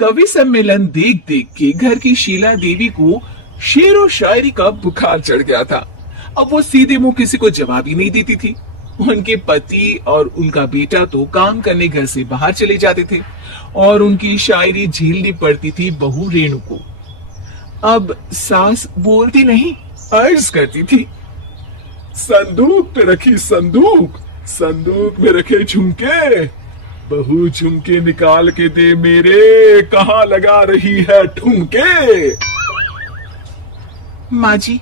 कवि सम्मेलन देख देख के घर की शीला देवी को शेर और शायरी का बुखार चढ़ गया था। अब वो सीधे मुंह किसी को जवाब ही नहीं देती थी। उनके पति और उनका बेटा तो काम करने घर से बाहर चले जाते थे और उनकी शायरी झेलनी पड़ती थी बहू रेणु को। अब सास बोलती नहीं, अर्ज करती थी, संदूक पे रखी संदूक, संदूक में रखे झुमके, बहू झुमके निकाल के दे मेरे, कहाँ लगा रही है ठुमके। माँ जी,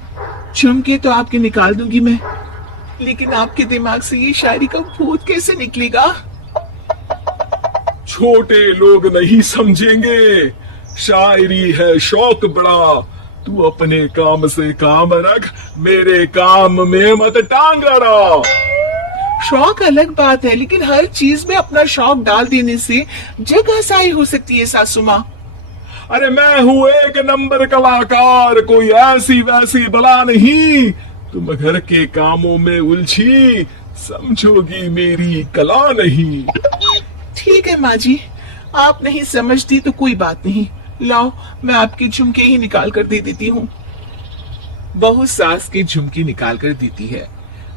झुमके तो आपके निकाल दूंगी मैं, लेकिन आपके दिमाग से ये शायरी का भूत कैसे निकलेगा? छोटे लोग नहीं समझेंगे, शायरी है शौक बड़ा, तू अपने काम से काम रख, मेरे काम में मत टांग अड़ा। शौक अलग बात है, लेकिन हर चीज में अपना शौक डाल देने से जग हसाई हो सकती है सासू माँ। अरे मैं हूँ एक नंबर कलाकार, कोई ऐसी वैसी बला नहीं, तुम घर के कामों में उलझी, समझोगी मेरी कला नहीं। ठीक है माँ जी, आप नहीं समझती तो कोई बात नहीं, लाओ मैं आपके झुमके ही निकाल कर दे देती हूँ। बहू सास के झुमके निकाल कर देती है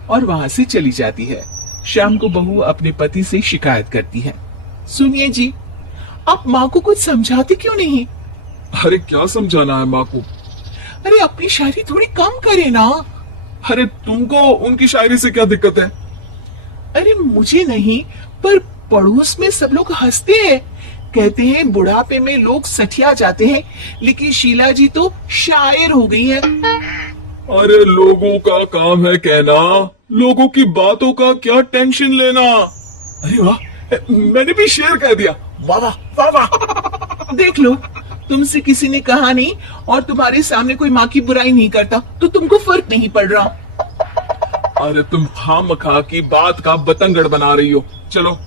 और वहां से चली जाती है। शाम को बहू अपने पति से शिकायत करती है, सुनिए जी, आप माँ को कुछ समझाते क्यों नहीं? अरे क्या समझाना है माँ को? अरे अपनी शायरी थोड़ी कम करे ना। अरे तुमको उनकी शायरी से क्या दिक्कत है? अरे मुझे नहीं, पर पड़ोस में सब लोग हंसते हैं, कहते हैं बुढ़ापे में लोग सठिया जाते हैं, लेकिन शीला जी तो शायर हो गई है। अरे लोगों का काम है कहना, लोगों की बातों का क्या टेंशन लेना। अरे वाह, मैंने भी शेर कह दिया, वाह वाह वाह वाह। देख लो, तुमसे किसी ने कहा नहीं और तुम्हारे सामने कोई माँ की बुराई नहीं करता तो तुमको फर्क नहीं पड़ रहा। अरे तुम खामखा की बात का बतंगड़ बना रही हो। चलो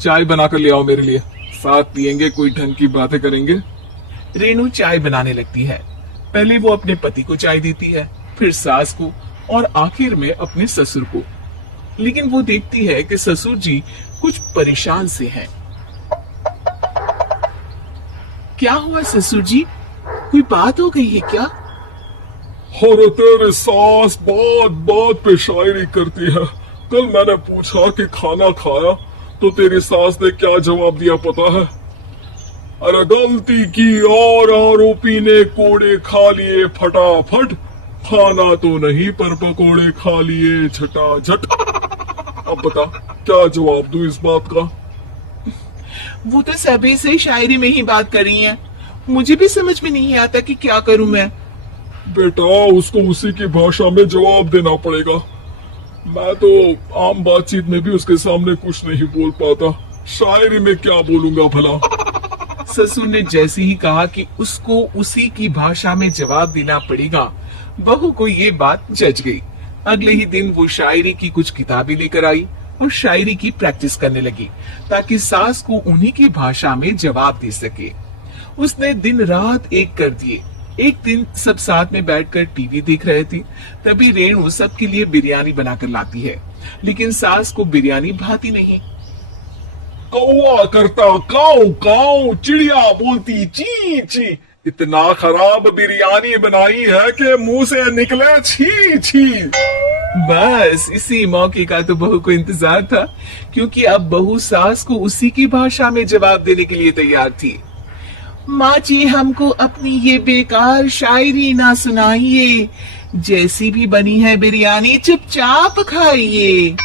चाय बना कर ले आओ मेरे लिए, साथ पियेंगे, कोई ढंग की बातें करेंगे। रेणु चाय बनाने लगती है। पहले वो अपने पति को चाय देती है, फिर सास को और आखिर में अपने ससुर को। लेकिन वो देखती है कि ससुर जी कुछ परेशान से हैं। क्या हुआ ससुर जी, कोई बात हो गई है क्या? अरे तेरे सास बात बात पे शायरी करती है। कल मैंने पूछा कि खाना खाया तो तेरी सास ने क्या जवाब दिया पता है? अरे गलती की और आरोपी ने कोड़े खा लिए फटाफट, खाना तो नहीं पर पकोड़े खा लिए झटाझट। अब बता क्या जवाब दूं इस बात का? वो तो सभी से शायरी में ही बात कर रही हैं, मुझे भी समझ में नहीं आता कि क्या करूं मैं। बेटा उसको उसी की भाषा में जवाब देना पड़ेगा। मैं तो आम बातचीत में भी उसके सामने कुछ नहीं बोल पाता, शायरी में क्या बोलूंगा भला। ससुर ने जैसे ही कहा कि उसको उसी की भाषा में जवाब देना पड़ेगा, बहू को ये बात जच गई। अगले ही दिन वो शायरी की कुछ किताबें लेकर आई और शायरी की प्रैक्टिस करने लगी ताकि सास को उन्हीं की भाषा में जवाब दे सके। उसने दिन रात एक कर दिए। एक दिन सब साथ में बैठकर टीवी देख रहे थे, तभी रेणु सबके लिए बिरयानी बनाकर लाती है, लेकिन सास को बिरयानी भाती नहीं। कौवा करता काऊ काऊ, चिड़िया बोलती ची ची, इतना खराब बिरयानी बनाई है कि मुंह से निकले छी छी। बस इसी मौके का तो बहू को इंतजार था, क्योंकि अब बहू सास को उसी की भाषा में जवाब देने के लिए तैयार थी। माँ जी हमको अपनी ये बेकार शायरी ना सुनाइए, जैसी भी बनी है बिरयानी चुपचाप खाइए।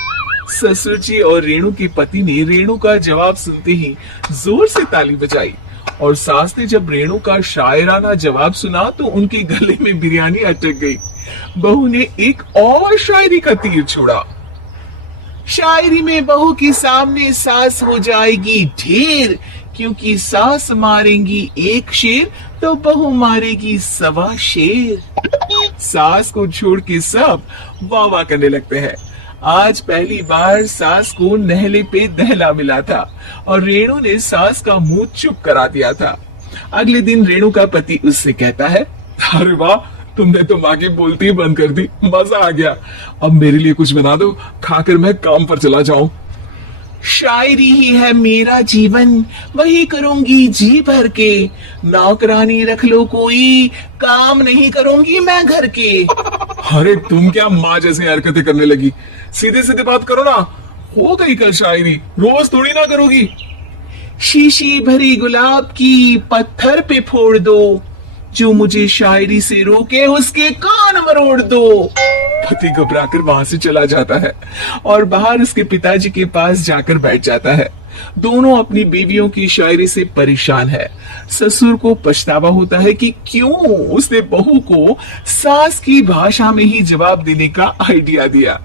ससुर जी और रेणु के पति ने रेणु का जवाब सुनते ही जोर से ताली बजाई और सास ने जब रेणु का शायराना जवाब सुना तो उनके गले में बिरयानी अटक गई। बहू ने एक और शायरी का तीर छोड़ा। शायरी में बहू के सामने सास हो जाएगी ढेर, क्योंकि सास मारेंगी एक शेर तो बहू मारेगी 1.25 शेर। सास को छोड़ के सब वाह वाह करने लगते हैं। आज पहली बार सास को नहले पे दहला मिला था और रेणु ने सास का मुंह चुप करा दिया था। अगले दिन रेणु का पति उससे कहता है, अरे वाह तुमने तो माँ की बोलती ही बंद कर दी, मजा आ गया। अब मेरे लिए कुछ बना दो, खाकर मैं काम पर चला जाऊं। शायरी ही है मेरा जीवन, वही करूंगी जी भर के। नौकरानी रख लो कोई, काम नहीं करूंगी मैं घर के। अरे तुम क्या माँ जैसी हरकतें करने लगी, सीधे सीधे बात करो ना। हो गई कल शायरी, रोज थोड़ी ना करोगी। शीशी भरी गुलाब की पत्थर पे फोड़ दो, जो मुझे शायरी से रोके उसके कान मरोड़ दो। पति घबराकर वहां से चला जाता है और बाहर उसके पिताजी के पास जाकर बैठ जाता है। दोनों अपनी बीवियों की शायरी से परेशान है। ससुर को पछतावा होता है कि क्यों उसने बहू को सास की भाषा में ही जवाब देने का आइडिया दिया।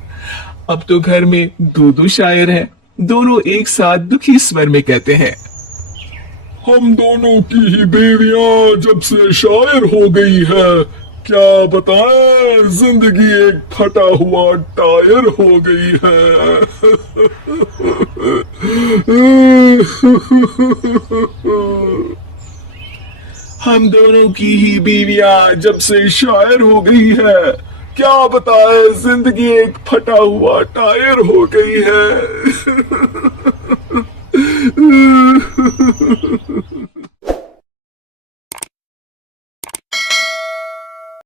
अब तो घर में दो शायर हैं। दोनों एक साथ दुखी स्वर में कहते हैं, हम दोनों की ही बीवियां जब से शायर हो गई है, क्या बताएं जिंदगी एक फटा हुआ टायर हो गई है। हम दोनों की ही बीवियां जब से शायर हो गई है, क्या बताएं जिंदगी एक फटा हुआ टायर हो गई है।